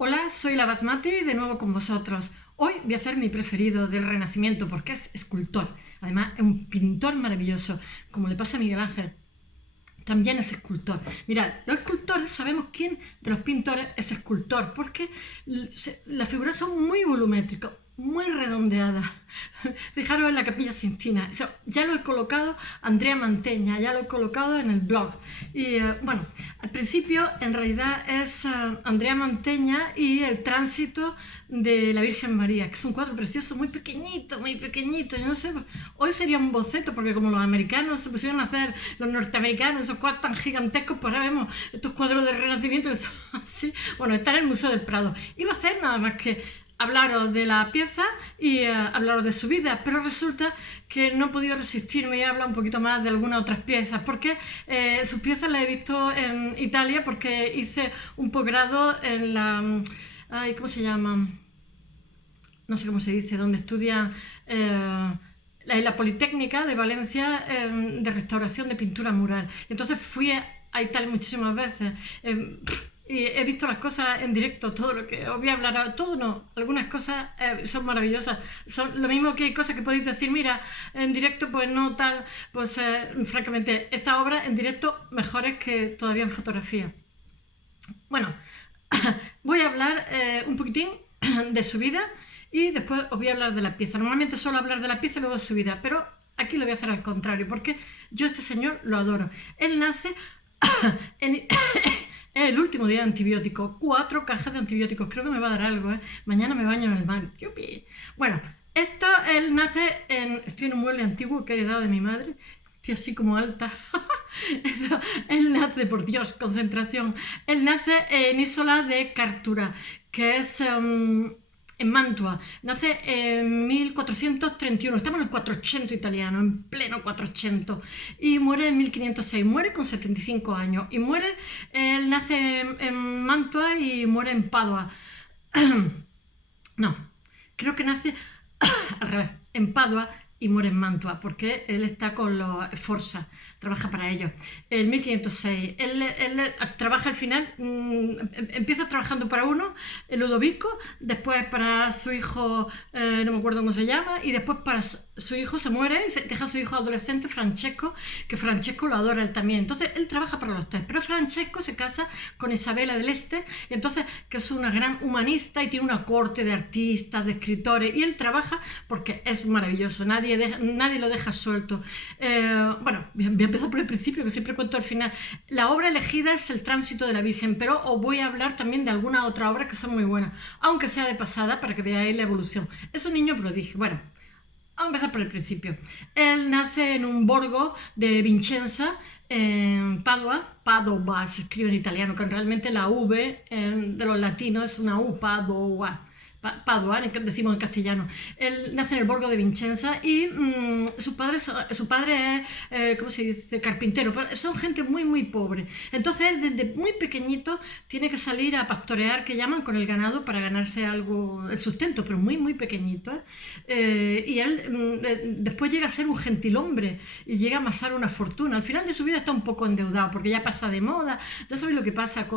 Hola, soy la Basmati de nuevo con vosotros. Hoy voy a hacer mi preferido del Renacimiento porque es escultor. Además, es un pintor maravilloso, como le pasa a Miguel Ángel. También es escultor. Mirad, los escultores sabemos quién de los pintores es escultor porque las figuras son muy volumétricas, muy redondeadas. Fijaros en la Capilla Sixtina. Eso, ya lo he colocado Andrea Mantegna, ya lo he colocado en el blog. Y bueno, al principio en realidad es Andrea Mantegna y el tránsito de la Virgen María, que es un cuadro precioso, muy pequeñito, muy pequeñito. Yo no sé, hoy sería un boceto, porque como los americanos se pusieron a hacer, los norteamericanos, esos cuadros tan gigantescos, pues ahora vemos estos cuadros del Renacimiento que son así. Bueno, está en el Museo del Prado. Iba a hacer nada más que hablaros de la pieza y hablaros de su vida, pero resulta que no he podido resistirme y hablar un poquito más de algunas otras piezas, porque sus piezas las he visto en Italia, porque hice un posgrado en la... Ay, ¿cómo se llama? No sé cómo se dice, donde estudia la Politécnica de Valencia de restauración de pintura mural. Entonces fui a Italia muchísimas veces. Y he visto las cosas en directo, todo lo que os voy a hablar, todo no, algunas cosas son maravillosas, son lo mismo que hay cosas que podéis decir, mira, en directo pues no tal, pues francamente, esta obra en directo mejores que todavía en fotografía. Bueno, voy a hablar un poquitín de su vida y después os voy a hablar de la pieza. Normalmente suelo hablar de la pieza y luego de su vida, pero aquí lo voy a hacer al contrario, porque yo a este señor lo adoro. Él nace en... Es el último día de antibióticos, 4 cajas de antibióticos, creo que me va a dar algo, ¿eh? Mañana me baño en el mar. ¡Yupi! Bueno, él nace estoy en un mueble antiguo que he heredado de mi madre, estoy así como alta. Él nace, por Dios, concentración, él nace en Isola de Cartura, que es en Mantua, nace en 1431, estamos en el 400 italiano, en pleno 400, y muere en 1506, muere con 75 años, y él nace en Mantua y muere en Padua. No, creo que nace al revés, en Padua y muere en Mantua, porque él está con los Forza, trabaja para ellos. En 1506, él trabaja al final, empieza trabajando para uno, el Ludovico, después para su hijo, no me acuerdo cómo se llama, y después para su hijo se muere y deja a su hijo adolescente, Francesco, que Francesco lo adora él también. Entonces él trabaja para los tres, pero Francesco se casa con Isabela del Este, y entonces, que es una gran humanista y tiene una corte de artistas, de escritores, y él trabaja porque es maravilloso, nadie lo deja suelto. Bueno, voy a empezar por el principio, que siempre cuento al final. La obra elegida es El Tránsito de la Virgen, pero os voy a hablar también de alguna otra obra que son muy buenas, aunque sea de pasada, para que veáis la evolución. Es un niño prodigio. Bueno, vamos a empezar por el principio. Él nace en un borgo de Vicenza, en Padova se escribe en italiano, que realmente la V de los latinos es una U, Padova. Padua, decimos en castellano. Él nace en el borgo de Vicenza y su padre es, ¿cómo se dice?, carpintero. Pero son gente muy, muy pobre. Entonces él desde muy pequeñito tiene que salir a pastorear, que llaman, con el ganado para ganarse algo, el sustento, pero muy, muy pequeñito. Y él después llega a ser un gentilhombre y llega a amasar una fortuna. Al final de su vida está un poco endeudado porque ya pasa de moda. Ya sabéis lo que pasa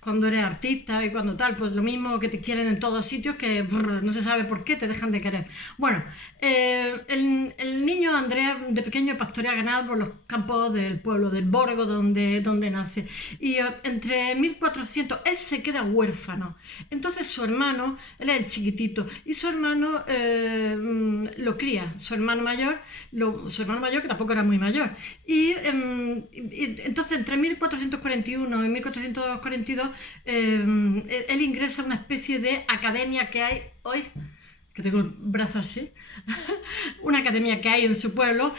cuando eres artista y cuando tal, pues lo mismo, que te quieren en todos sitios, que no se sabe por qué te dejan de querer. Bueno, el niño Andrea de pequeño pastorea ganado por los campos del pueblo, del borgo donde nace. Y entre 1400 él se queda huérfano. Entonces su hermano, él es el chiquitito, y su hermano lo cría, su hermano mayor, que tampoco era muy mayor. Y entonces entre 1441 y 1442 él ingresa a una especie de academia que hay hoy, que tengo el brazo así, una academia que hay en su pueblo,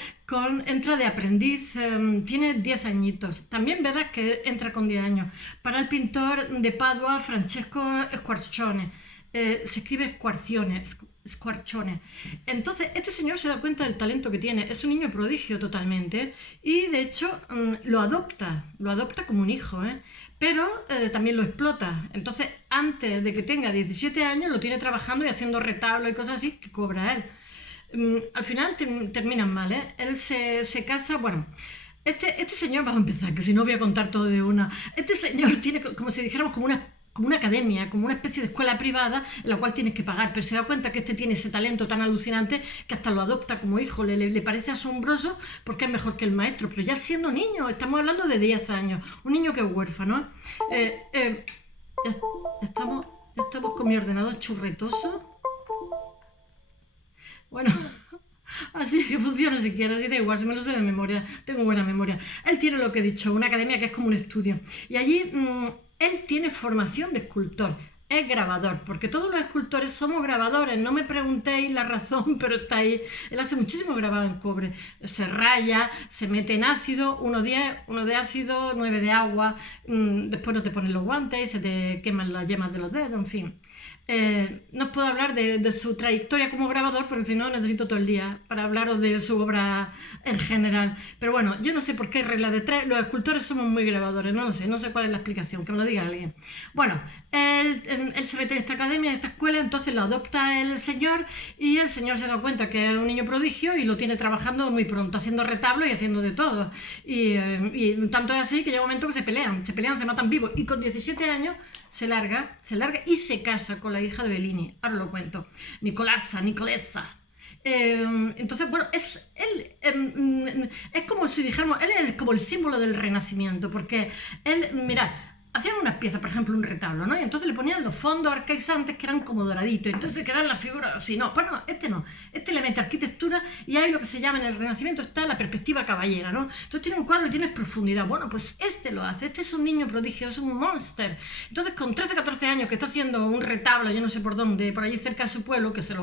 entra de aprendiz, tiene 10 añitos. También verás que entra con 10 años. Para el pintor de Padua, Francesco Squarcione, se escribe Squarcione. Entonces este señor se da cuenta del talento que tiene, es un niño prodigio totalmente, y de hecho lo adopta como un hijo, pero también lo explota. Entonces, antes de que tenga 17 años, lo tiene trabajando y haciendo retablos y cosas así que cobra él. Al final terminan mal, Él se casa, bueno, este señor, vamos a empezar, que si no voy a contar todo de una. Este señor tiene, como si dijéramos, como una como una academia, como una especie de escuela privada en la cual tienes que pagar, pero se da cuenta que este tiene ese talento tan alucinante que hasta lo adopta como hijo, le parece asombroso porque es mejor que el maestro, pero ya siendo niño, estamos hablando de 10 años, un niño que es huérfano. Ya estamos con mi ordenador churretoso. Bueno, así es que funciona si quieres, y da igual, si me lo sé de memoria, tengo buena memoria. Él tiene lo que he dicho, una academia que es como un estudio. Y allí él tiene formación de escultor, es grabador, porque todos los escultores somos grabadores, no me preguntéis la razón, pero está ahí. Él hace muchísimo grabado en cobre, se raya, se mete en ácido, uno de ácido, 9 de agua, después no te ponen los guantes y se te queman las yemas de los dedos, en fin. No os puedo hablar de su trayectoria como grabador porque si no necesito todo el día para hablaros de su obra en general, pero bueno, yo no sé por qué regla de tres, los escultores somos muy grabadores, no lo sé, no sé cuál es la explicación, que me lo diga alguien. Bueno, él se mete en esta academia, en esta escuela, entonces lo adopta el señor y el señor se da cuenta que es un niño prodigio y lo tiene trabajando muy pronto, haciendo retablos y haciendo de todo, y tanto es así que llega un momento que se pelean, se matan vivos, y con 17 años se larga y se casa con la hija de Bellini. Ahora lo cuento. Nicolasa. Entonces, bueno, él es como si dijéramos, él es como el símbolo del Renacimiento, porque él, mirad, hacían unas piezas, por ejemplo, un retablo, ¿no? Y entonces le ponían los fondos arcaizantes que eran como doraditos, entonces quedaban las figuras así, no, pues no, este le mete arquitectura y hay lo que se llama en el Renacimiento está la perspectiva caballera, ¿no? Entonces tiene un cuadro y tiene profundidad, bueno, pues este lo hace, este es un niño prodigio, es un monster, entonces con 13, 14 años que está haciendo un retablo, yo no sé por dónde, por allí cerca de su pueblo, que se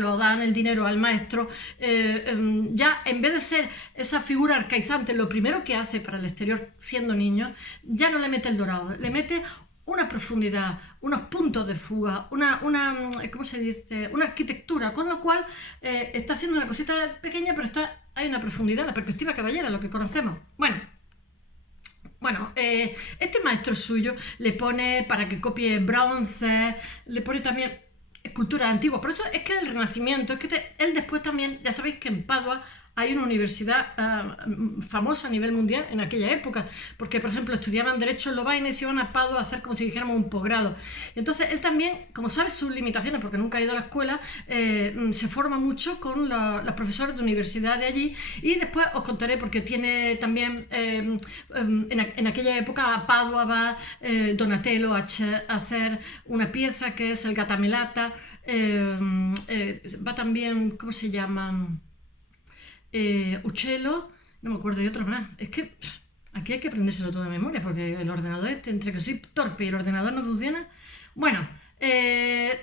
lo dan el dinero al maestro, ya en vez de ser esa figura arcaizante, lo primero que hace para el exterior siendo niño, ya no le mete el dorado, le mete una profundidad, unos puntos de fuga, ¿cómo se dice? Una arquitectura, con lo cual está haciendo una cosita pequeña, pero hay una profundidad, la perspectiva caballera, lo que conocemos. Bueno, este maestro suyo le pone para que copie bronce, le pone también esculturas antiguas, por eso es que el Renacimiento, es que él después también, ya sabéis que en Padua hay una universidad famosa a nivel mundial en aquella época, porque por ejemplo estudiaban Derecho en Lovaina y se iban a Padua a hacer como si dijéramos un posgrado. Entonces él también, como sabe sus limitaciones, porque nunca ha ido a la escuela, se forma mucho con los profesores de universidad de allí, y después os contaré porque tiene también, en aquella época a Padua va Donatello a hacer una pieza que es el Gatamelata, va también, ¿cómo se llama? Uccello, no me acuerdo de otro más. Es que aquí hay que aprendérselo todo de memoria porque el ordenador entre que soy torpe y el ordenador no funciona. Bueno,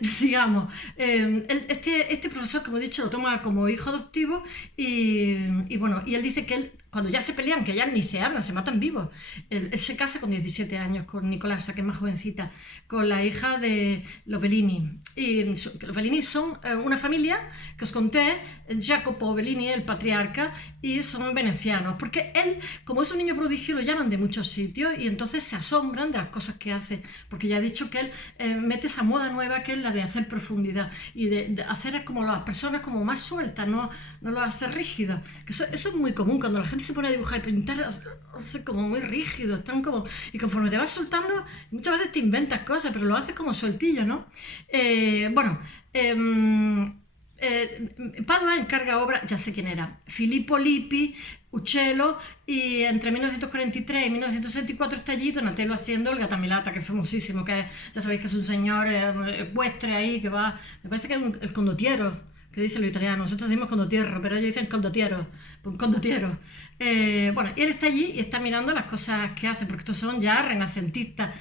sigamos. Este profesor, como he dicho, lo toma como hijo adoptivo y bueno, y él dice que él, cuando ya se pelean, que ya ni se hablan, se matan vivos, él se casa con 17 años con Nicolasa, que es más jovencita, con la hija de los Bellini. Y los Bellini son una familia que os conté, Jacopo Bellini, el patriarca, y son venecianos, porque él, como es un niño prodigio, lo llaman de muchos sitios y entonces se asombran de las cosas que hace, porque ya he dicho que él mete esa moda nueva que es la de hacer profundidad y de hacer como las personas como más sueltas, no lo hace rígido. Eso es muy común, cuando la gente se pone a dibujar y pintar, hace como muy rígido, están como, y conforme te vas soltando, muchas veces te inventas cosas, pero lo haces como sueltillo, ¿no? Padua encarga obra, ya sé quién era, Filippo Lippi, Uccello, y entre 1943 y 1964 está allí Donatello haciendo el Gatamelata, que es famosísimo, que ya sabéis que es un señor ecuestre ahí que va, me parece que es el condottiero, que dicen los italianos, nosotros decimos condottiero, pero ellos dicen condottiero, un condottiero. Bueno, y él está allí y está mirando las cosas que hace, porque estos son ya renacentistas.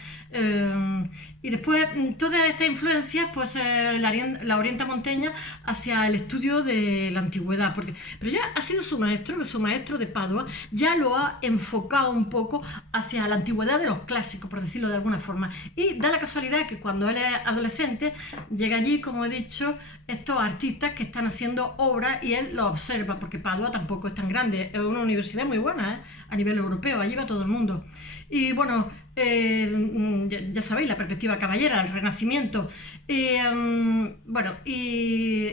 Y después toda esta influencia pues la orienta Montaigne hacia el estudio de la antigüedad, pero ya ha sido su maestro de Padua, ya lo ha enfocado un poco hacia la antigüedad de los clásicos, por decirlo de alguna forma, y da la casualidad que cuando él es adolescente llega allí, como he dicho, estos artistas que están haciendo obras y él lo observa, porque Padua tampoco es tan grande, es una universidad muy buena a nivel europeo, allí va todo el mundo. Y bueno, ya sabéis, la perspectiva caballera, el Renacimiento. Bueno, y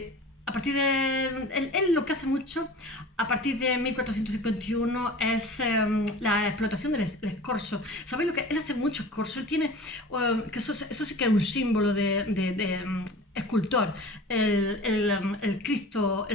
a partir de... Él lo que hace mucho, a partir de 1451 es la explotación del escorzo. ¿Sabéis lo que? Él hace mucho escorzo. Él tiene, que eso sí que es un símbolo de escultor. El Cristo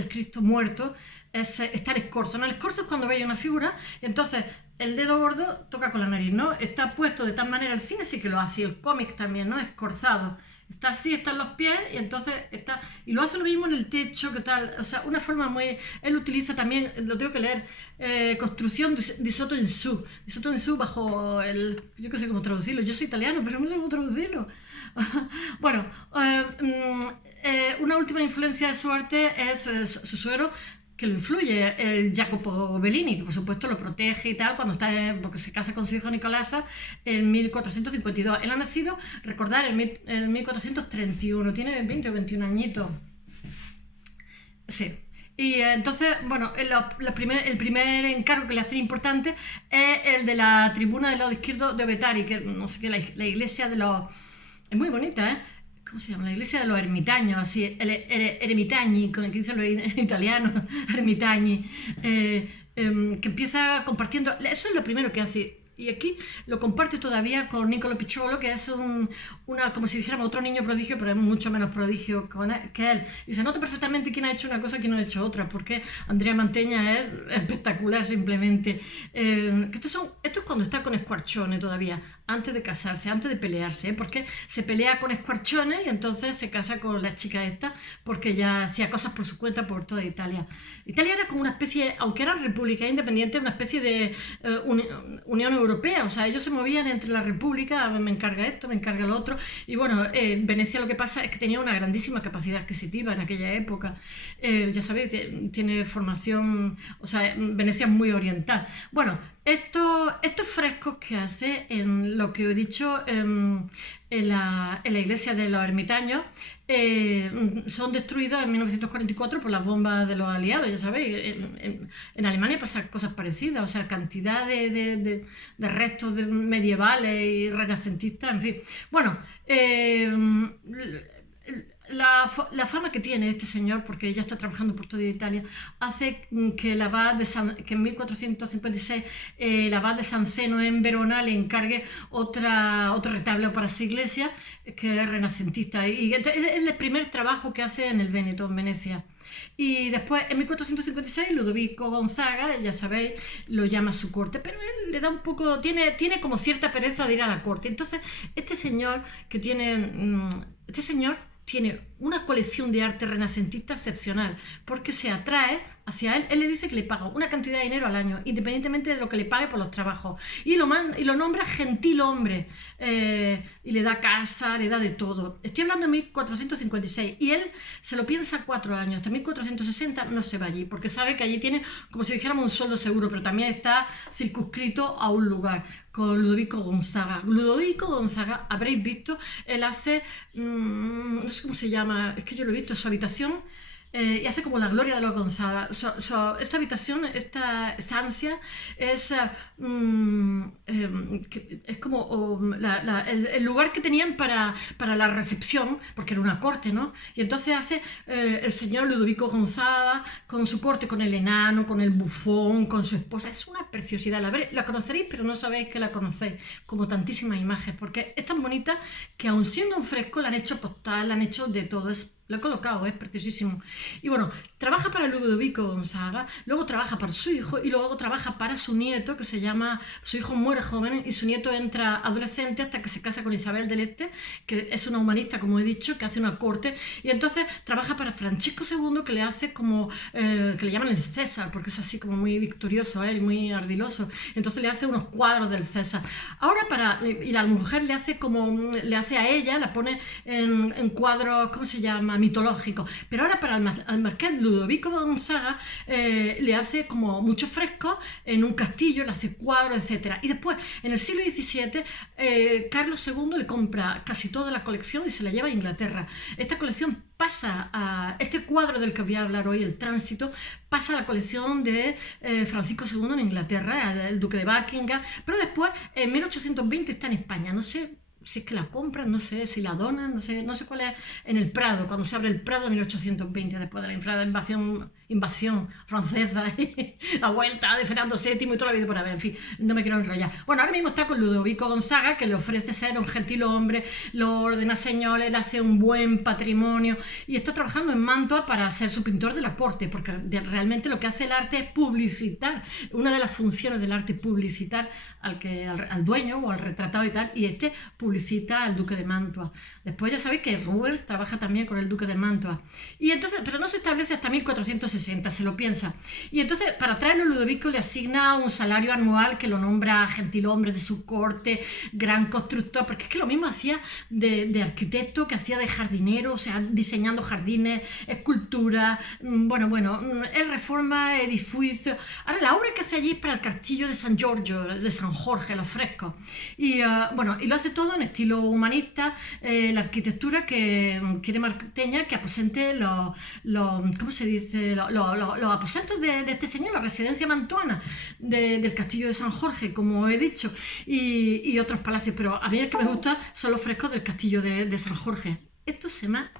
muerto está el escorzo, ¿no? El escorzo es cuando veis una figura y entonces el dedo gordo toca con la nariz, ¿no? Está puesto de tal manera, el cine sí que lo hace, el cómic también, ¿no? Escorzado. Está así, están los pies y entonces está... Y lo hace lo mismo en el techo, ¿qué tal? O sea, una forma muy... Él utiliza también, lo tengo que leer, construcción de Sotto in Su. De Sotto in Su bajo el... Yo qué sé cómo traducirlo. Yo soy italiano, pero no sé cómo traducirlo. Bueno, una última influencia de su arte es su suegro, que lo influye, el Jacopo Bellini, que por supuesto lo protege y tal, porque se casa con su hijo Nicolasa en 1452. Él ha nacido, recordar, en 1431, tiene 20 o 21 añitos. Sí. Y entonces, bueno, el primer encargo que le hacen importante es el de la tribuna del lado izquierdo de Vetari, que no sé qué, la iglesia de los... Es muy bonita, ¿eh? ¿Cómo se llama? La iglesia de los ermitaños, así, ermitañi, como que dicen los italianos, ermitañi, que empieza compartiendo, eso es lo primero que hace, y aquí lo comparte todavía con Niccolo Picciolo, que es como si dijéramos otro niño prodigio, pero es mucho menos prodigio que él. Y se nota perfectamente quién ha hecho una cosa y quién no ha hecho otra, porque Andrea Mantegna es espectacular simplemente. Esto es cuando está con Squarcione todavía, antes de casarse, antes de pelearse, porque se pelea con Squarcione y entonces se casa con la chica esta, porque ya hacía cosas por su cuenta por toda Italia. Italia era como una especie, aunque era república independiente, una especie de Unión Europea, o sea, ellos se movían entre la república, me encarga esto, me encarga lo otro, y bueno, Venecia lo que pasa es que tenía una grandísima capacidad adquisitiva en aquella época, ya sabéis, tiene formación, o sea, Venecia es muy oriental. Bueno, estos frescos que hace en lo que he dicho en la iglesia de los ermitaños son destruidos en 1944 por las bombas de los aliados, ya sabéis. En Alemania pasan cosas parecidas, o sea, cantidad de restos medievales y renacentistas, en fin. Bueno, la fama que tiene este señor, porque ella está trabajando por toda Italia, hace que que en 1456 el abad de San Zeno en Verona le encargue otro retablo para su iglesia, que es renacentista. Y entonces, es el primer trabajo que hace en el Véneto, en Venecia. Y después, en 1456, Ludovico Gonzaga, ya sabéis, lo llama a su corte, pero él le da un poco, tiene como cierta pereza de ir a la corte. Entonces, este señor tiene una colección de arte renacentista excepcional, porque se atrae hacia él. Él le dice que le paga una cantidad de dinero al año, independientemente de lo que le pague por los trabajos, y lo nombra gentil hombre, y le da casa, le da de todo. Estoy hablando de 1456, y él se lo piensa 4 años, hasta 1460 no se va allí, porque sabe que allí tiene, como si dijéramos, un sueldo seguro, pero también está circunscrito a un lugar, con Ludovico Gonzaga. Ludovico Gonzaga, habréis visto, él hace, no sé cómo se llama, es que yo lo he visto, su habitación, y hace como la gloria de los Gonzaga. Esta habitación, esta estancia, es como el lugar que tenían para la recepción, porque era una corte, ¿no? Y entonces hace el señor Ludovico Gonzaga con su corte, con el enano, con el bufón, con su esposa. Es una preciosidad. La conoceréis, pero no sabéis que la conocéis, como tantísimas imágenes, porque es tan bonita que aun siendo un fresco, la han hecho postal, la han hecho de todo. Lo he colocado, es preciosísimo. Y bueno, trabaja para Ludovico Gonzaga, luego trabaja para su hijo y luego trabaja para su nieto, que se llama, su hijo muere joven y su nieto entra adolescente hasta que se casa con Isabel del Este, que es una humanista, como he dicho, que hace una corte, y entonces trabaja para Francesco II, que le hace como, que le llaman el César, porque es así como muy victorioso él, muy ardiloso, entonces le hace unos cuadros del César. Ahora y la mujer le hace a ella, la pone en cuadros, ¿cómo se llama?, mitológico, pero ahora para el marqués Ludovico Gonzaga le hace como muchos frescos en un castillo, le hace cuadros, etc. Y después, en el siglo XVII, Carlos II le compra casi toda la colección y se la lleva a Inglaterra. Esta colección pasa este cuadro del que voy a hablar hoy, el Tránsito, pasa a la colección de Francisco II en Inglaterra, el duque de Buckingham, pero después, en 1820, está en España. No sé si es que la compran, no sé si la donan, no sé cuál es, en el Prado, cuando se abre el Prado en 1820, después de la invasión invasión francesa, la vuelta de Fernando VII y toda la vida por haber, en fin, no me quiero enrollar. Bueno, ahora mismo está con Ludovico Gonzaga, que le ofrece ser un gentil hombre, lo ordena señor, le hace un buen patrimonio y está trabajando en Mantua para ser su pintor de la corte, porque realmente lo que hace el arte es publicitar. Una de las funciones del arte es publicitar al dueño o al retratado y tal, y este publicita al duque de Mantua. Después ya sabéis que Rubens trabaja también con el duque de Mantua. Y entonces, pero no se establece hasta 1460, se lo piensa. Y entonces, para traerlo, Ludovico le asigna un salario anual que lo nombra gentilhombre de su corte, gran constructor, porque es que lo mismo hacía de arquitecto que hacía de jardinero, o sea, diseñando jardines, esculturas, él reforma edificios. Ahora, la obra que hace allí es para el castillo de San Giorgio, de San Jorge, los frescos. Y lo hace todo en estilo humanista, la arquitectura que quiere Manteña, que aposente ¿cómo se dice? Los aposentos de este señor, la residencia mantuana del castillo de San Jorge, como he dicho, y otros palacios, pero a mí el que me gusta son los frescos del castillo de San Jorge. Esto se llama...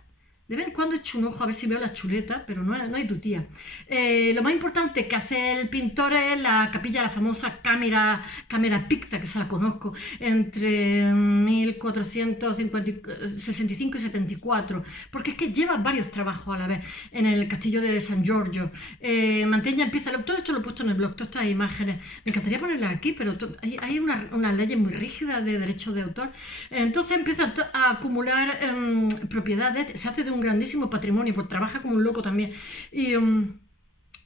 De vez en cuando echo un ojo a ver si veo la chuleta, pero no hay tu tía. Lo más importante que hace el pintor es la capilla, la famosa cámara picta, que se la conozco, entre 1465 y 74, porque es que lleva varios trabajos a la vez en el castillo de San Giorgio. Manteña empieza... Todo esto lo he puesto en el blog, todas estas imágenes. Me encantaría ponerlas aquí, pero hay unas leyes muy rígidas de derechos de autor. Entonces empieza a acumular propiedades, se hace de un grandísimo patrimonio, pues trabaja como un loco también. Y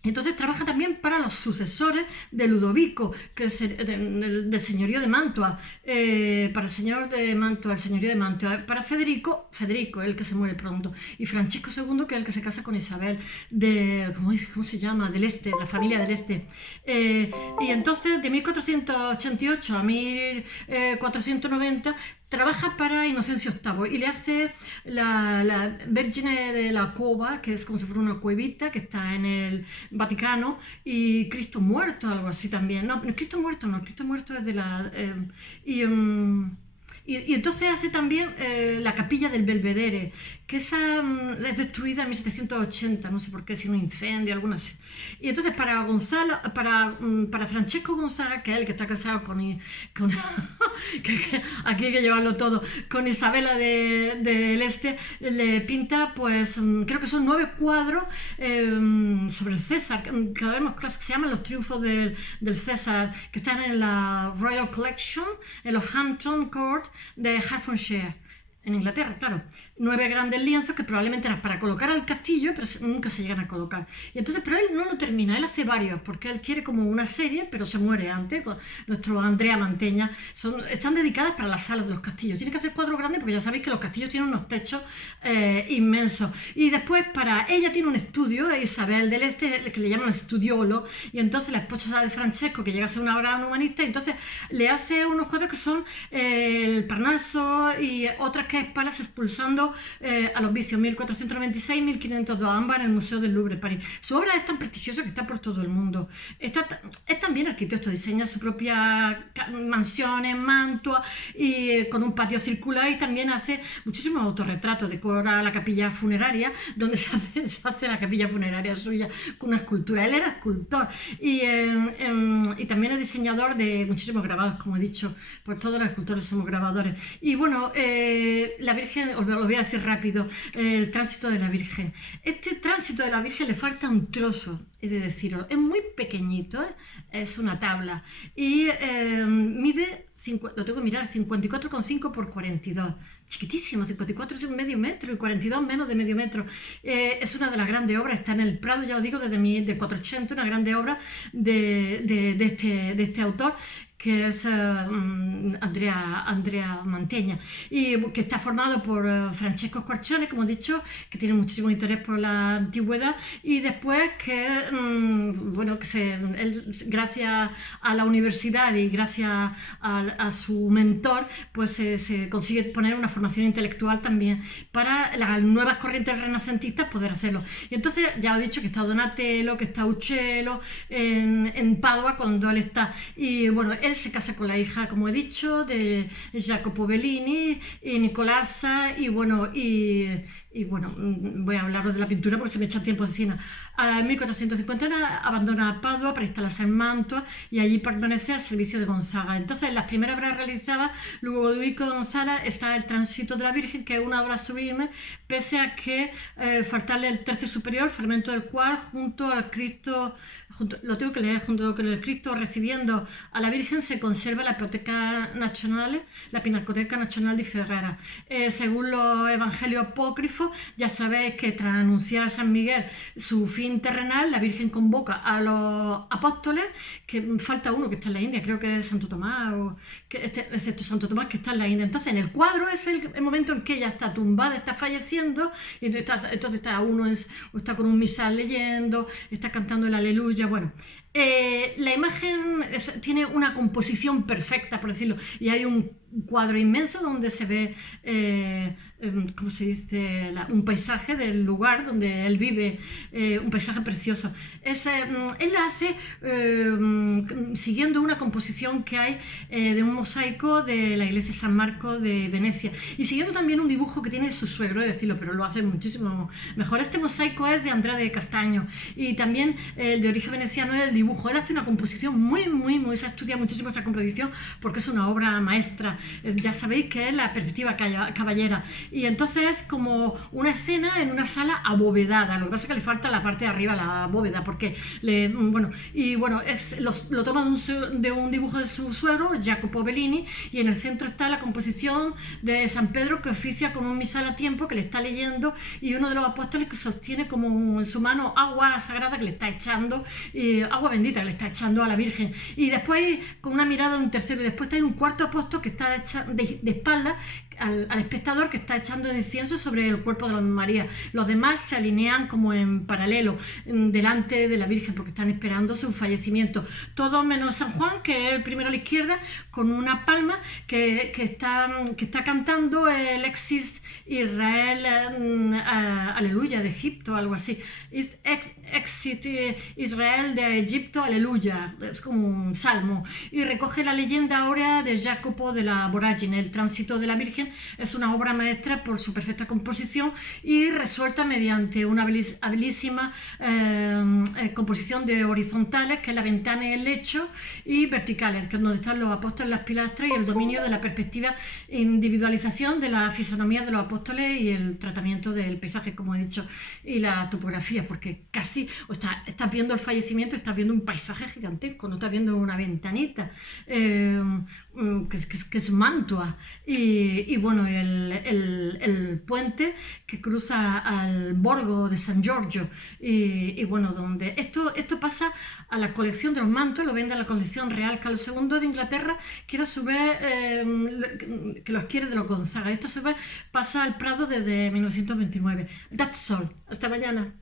entonces trabaja también para los sucesores de Ludovico, que es del señorío de Mantua, para el señor de Mantua, el señorío de Mantua, para Federico, el que se muere pronto, y Francesco II, que es el que se casa con Isabel ¿cómo se llama? Del Este, la familia del Este. Y entonces de 1488 a 1490 trabaja para Inocencio VIII y le hace la Vergine de la Cova, que es como si fuera una cuevita que está en el Vaticano, y Cristo Muerto, algo así también. No, Cristo Muerto es de la... Y entonces hace también la capilla del Belvedere, que esa es destruida en 1780, no sé por qué, si un incendio, alguna así. Y entonces para Francesco Gonzaga, que es el que está casado con aquí hay que llevarlo todo, con Isabela del Este, le pinta, pues, creo que son 9 cuadros sobre el César, que vemos que se llaman los triunfos del César, que están en la Royal Collection, en los Hampton Court de Hertfordshire, en Inglaterra, claro. 9 grandes lienzos que probablemente eran para colocar al castillo, pero nunca se llegan a colocar. Y entonces, pero él no lo termina, él hace varios, porque él quiere como una serie, pero se muere antes. Nuestro Andrea Manteña están dedicadas para las salas de los castillos. Tiene que hacer cuadros grandes porque ya sabéis que los castillos tienen unos techos inmensos. Y después para ella tiene un estudio, Isabel del Este, que le llaman estudiolo, y entonces la esposa de Francesco, que llega a ser una obra humanista, y entonces le hace unos cuadros que son el Parnaso y otras que es Palas expulsando a los vicios, 1496-1502, ambas en el Museo del Louvre, París. Su obra es tan prestigiosa que está por todo el mundo. Es también arquitecto, diseña su propia mansión en Mantua y con un patio circular, y también hace muchísimos autorretratos, decora la capilla funeraria, donde se hace la capilla funeraria suya con una escultura. Él era escultor y también es diseñador de muchísimos grabados, como he dicho, pues todos los escultores somos grabadores. Y bueno, la Virgen, os lo voy a decir rápido, el tránsito de la Virgen. Este tránsito de la Virgen le falta un trozo, he de deciros, es muy pequeñito, es una tabla, y mide, lo tengo que mirar, 54,5 por 42. Chiquitísimo, 54 es medio metro y 42 menos de medio metro. Es una de las grandes obras, está en el Prado, ya os digo, desde de 480, una grande obra de este autor, que es Andrea Manteña, y que está formado por Francesco Squarcione, como he dicho, que tiene muchísimo interés por la antigüedad, y después que, él, gracias a la universidad y gracias a su mentor, pues se consigue poner una formación intelectual también para las nuevas corrientes renacentistas poder hacerlo. Y entonces ya he dicho que está Donatello, que está Uccello en Padua cuando él está, y bueno, él él se casa con la hija, como he dicho, de Jacopo Bellini y Nicolasa, y bueno, voy a hablaros de la pintura porque se me echa el tiempo encima. En 1450 abandona Padua para instalarse en Mantua y allí permanece al servicio de Gonzaga. Entonces, las primeras obras realizadas, Ludovico Gonzaga, está el Tránsito de la Virgen, que es una obra sublime, pese a que faltarle el tercio superior, fragmento del cual, junto al Cristo, lo tengo que leer, junto con el Cristo recibiendo a la Virgen, se conserva la Pinacoteca Nacional de Ferrara. Según los evangelios apócrifos, ya sabéis que tras anunciar a San Miguel su fin terrenal, la Virgen convoca a los apóstoles, que falta uno que está en la India, creo que es Santo Tomás, excepto Santo Tomás, que está en la India. Entonces, en el cuadro es el momento en que ella está tumbada, está falleciendo, y entonces está uno está con un misal leyendo, está cantando el aleluya. Bueno, la imagen tiene una composición perfecta, por decirlo, y hay un cuadro inmenso donde se ve, ¿cómo se dice?, un paisaje del lugar donde él vive, un paisaje precioso. Él la hace siguiendo una composición que hay de un mosaico de la iglesia de San Marcos de Venecia, y siguiendo también un dibujo que tiene de su suegro, de decirlo, pero lo hace muchísimo mejor. Este mosaico es de Andrade Castaño, y también el de origen veneciano es el dibujo. Él hace una composición muy, se estudia muchísimo esa composición porque es una obra maestra. Ya sabéis que es la perspectiva caballera, y entonces es como una escena en una sala abovedada. Lo que pasa es que le falta la parte de arriba, la bóveda, porque lo toma de un dibujo de su suegro, Jacopo Bellini, y en el centro está la composición de San Pedro, que oficia con un misal a tiempo, que le está leyendo, y uno de los apóstoles que sostiene como en su mano agua sagrada que le está echando, agua bendita que le está echando a la Virgen. Y después, con una mirada de un tercero, y después hay un cuarto apóstol que está de espalda al espectador, que está echando incienso sobre el cuerpo de la María. Los demás se alinean como en paralelo delante de la Virgen porque están esperando su fallecimiento. Todos menos San Juan, que es el primero a la izquierda, con una palma que está cantando el Exit Israel, aleluya, de Egipto, algo así. Exit Israel de Egipto, aleluya. Es como un salmo. Y recoge la leyenda ahora de Jacopo de la Voragine. El Tránsito de la Virgen es una obra maestra por su perfecta composición y resuelta mediante una habilísima composición de horizontales, que es la ventana y el lecho, y verticales, que es donde están los apóstoles, las pilastras, y el dominio de la perspectiva, individualización de la fisonomía de los apóstoles y el tratamiento del paisaje, como he dicho, y la topografía, porque casi estás viendo el fallecimiento, estás viendo un paisaje gigantesco, no estás viendo una ventanita, que es Mantua, y bueno, el puente que cruza al Borgo de San Giorgio, y bueno, donde esto pasa a la colección de los mantos, lo vende a la colección real Carlos II de Inglaterra, que a su vez que lo adquiere de los Gonzaga. Esto a su vez pasa al Prado desde 1929. That's all. Hasta mañana.